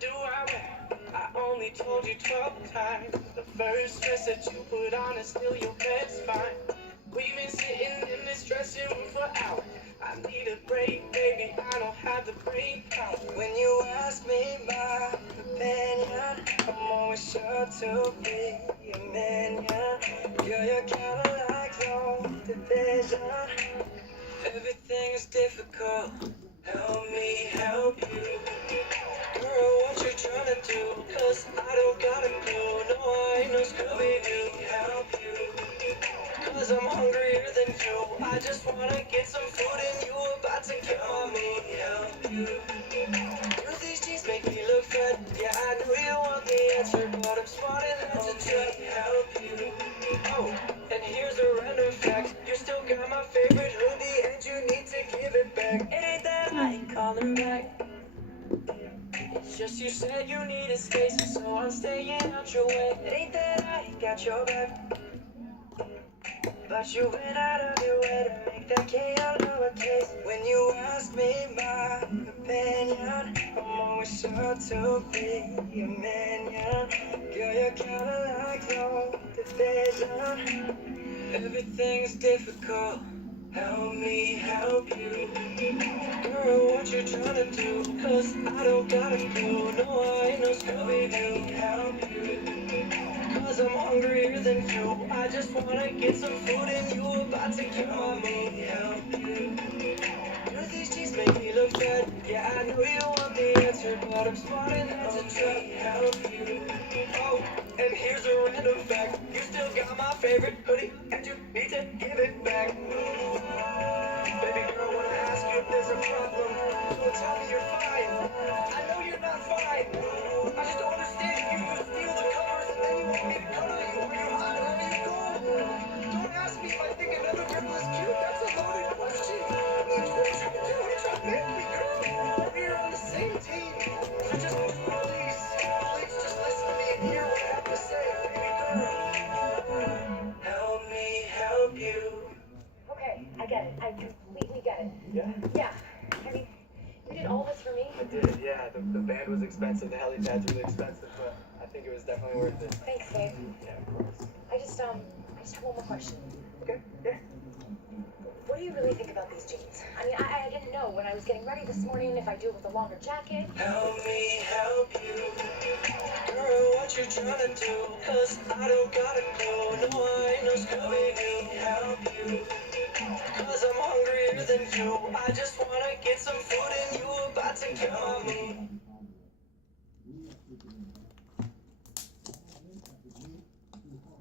do I want? I only told you 12 times. The first dress that you put on is still your best find. We've been sitting in this dressing room for hours. I need a break, baby, I don't have the brain power. When you ask me my opinion, I'm always sure to be a minion. Girl, you're kinda like long division. Everything is difficult, help me help you. Girl, what you tryna do? Cause I don't got a clue. No, I ain't no Scooby-Doo. Help you. Cause I'm hungrier than you. I just wanna get some food and you about to kill me. Help you. Do these jeans make me look fat? Yeah, I know you want the answer, but I'm smart enough to try. Help you. Oh, and here's a random fact. You still got my favorite hoodie and you need to give it back. It ain't that I ain't calling back. It's just you said you needed space, so I'm staying out your way. It ain't that I ain't got your back, but you went out of your way to make that K a lowercase. When you ask me my opinion, I'm always sure to be a minion. Girl, you're kinda like no division. Everything's difficult, help me help you. Girl, what you tryna do? Cause I don't got a clue. No, I ain't no Scooby-Doo. Help you. Cause I'm hungrier than you. I just wanna get some food and you about to kill me. Help you. Do these jeans make me look bad? Yeah, I know you want the answer, but I'm smart enough to try. Help you. Oh, and here's a random fact. You still got my favorite hoodie, and you need to give it back. Baby girl, when I ask you if there's a problem, don't tell me you're fine. I know you're not fine. I just don't understand. You steal the covers and then you want me to cuddle you. Are you hot or are you cold? Don't ask me if I think another girl is cute. That's a loaded question. What you trying to do? What you trying to make me, girl? We're on the same team. So just please just listen to me and hear what I have to say, baby girl. Help me help you. Okay, I get it. I completely get it. Yeah? Yeah. I mean, you did all this for me. I did, yeah. The band was expensive, the helipad's really expensive, but I think it was definitely worth it. Thanks, Dave. Yeah, of course. I just have one more question. Okay, yeah. What do you really think about these jeans? I mean, I didn't know when I was getting ready this morning if I do it with a longer jacket. Help me help you. Girl, what you tryna do? Cause I don't got a clue. No, I ain't no Scooby-Doo. Help you. Cause I'm hungrier than you. I just wanna get some food and you about to kill me.